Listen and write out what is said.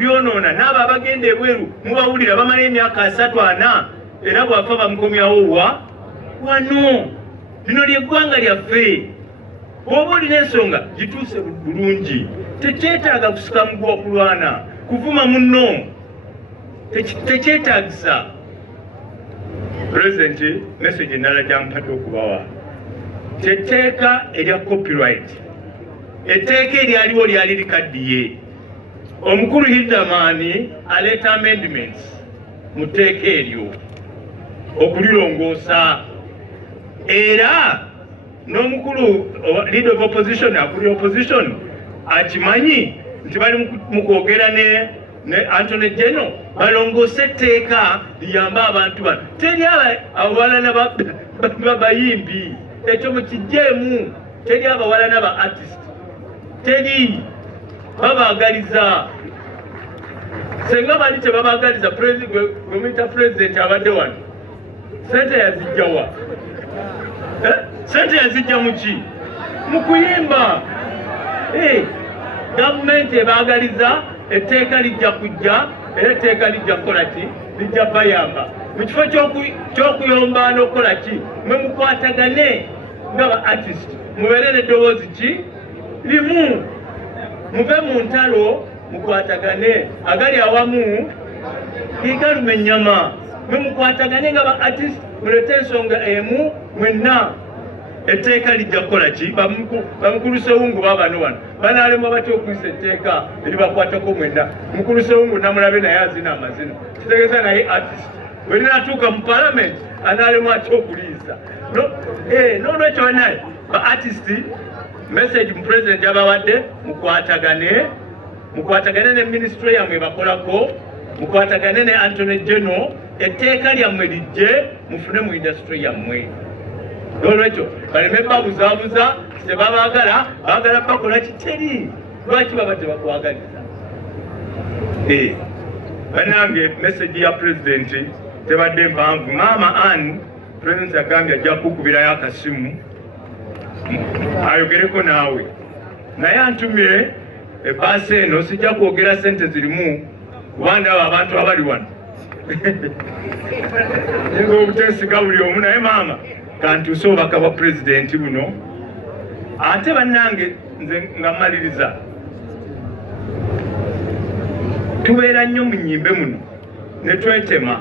bulyonoona n'abo abagenda ebweru mubawulira bamala emyaka 3-4 era bwafa bamukomyawo wano. Lino ly'eggwanga lyaffe. Bw'oba olina ensonga gituuse bulungi, tekyetaaga kusika mugwa kulwana kuvuma munno, tekyetaagisa. Pulezidenti message endala gyampadde okubawa, tetteeka erya copyright, etteeka eryaliwo lyali likaddiye. Omukulu Hildamani aleeta amendments mu tteeka eryo okulirongoosa, era n'omukulu leader of opposition akulira opposition akimanyi nti bali mu kwogera ne Anthony General balongoose etteeka liyamba abantu bano. Teri abawalana bayimbi, ekyo mukijjeemu. Teri abawalana ba artist, teri babaagaliza. Senga bali tebabaagaliza gavumenti president abadde wano, sente yazijjawa? Sente yazijja muki? Mukuyimba. Gavumenti ebaagaliza, etteeka lijja kujja, era etteeka lijja kukola ki? Lijja bayamba. Mu kifo ky'okuyomba n'okukola ki? Mwe mukwatagane nga ba artist, mubeere n'eddoboozi ki? Limu. Muve mu ntalo mukwatagane, agali awamu gigaluma ennyama. Mwe mukwatagane nga ba artist, mulete ensonga emu mwenna. Etteeka lijja kukola ki? Bamukulu Sewungu babano wano banaalemwa batya okuyisa etteeka eribakwatako mwenna. Mukulu Sewungu namulabe naye azina amazina, kitegeeza naye artist bwe linatuuka mu parliament anaalemwa atya okuliisa. Nolwekyo banaye ba artist message mu president abawadde, mukwatagane ne ministry yammwe bakolako, mukwatagane ne Anthony General, etteeka lyammwe lijje mufune mu industry yammwe. Nolwekyo baleme babuzaabuza tebabaagala, baagala bakola kiteri. Lwaki baba tebakwagaliza? Bannange message ya president tebadde mpanvu. Maama Ann president agambye ajja kukubirayo akasimu ayogereko naawe, naye antumye ebbaasi eno sijja kwogera sente zirimu kuba ndaba abantu abali wano nyinza obuteesiga buli omu, naye maama kantuuse obubaka bwa pulezidenti buno. Ate bannange nze nga mmaliriza, tubeera nnyo mu nnyimbe muno ne twetema